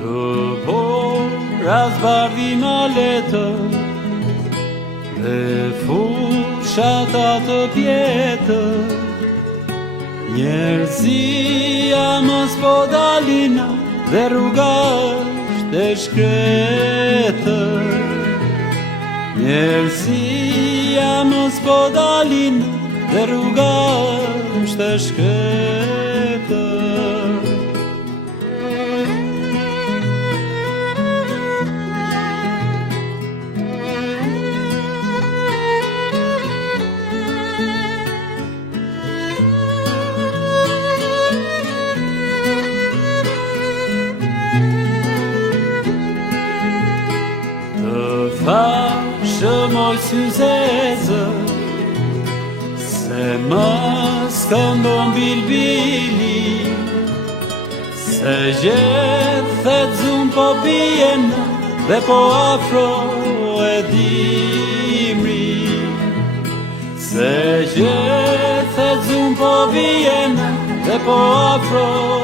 Të razbardhi maletët dhe fushata të pjetët, njerëzia mos po dalina dhe rruga është e shkretër. Njerëzia mos po dalina dhe rruga është e shkretër. Fashë moj syzezë, se më skëndon bilbili, se gjethet zum po bjena dhe po afro e dimri. Se gjethet zum po bjena dhe po afro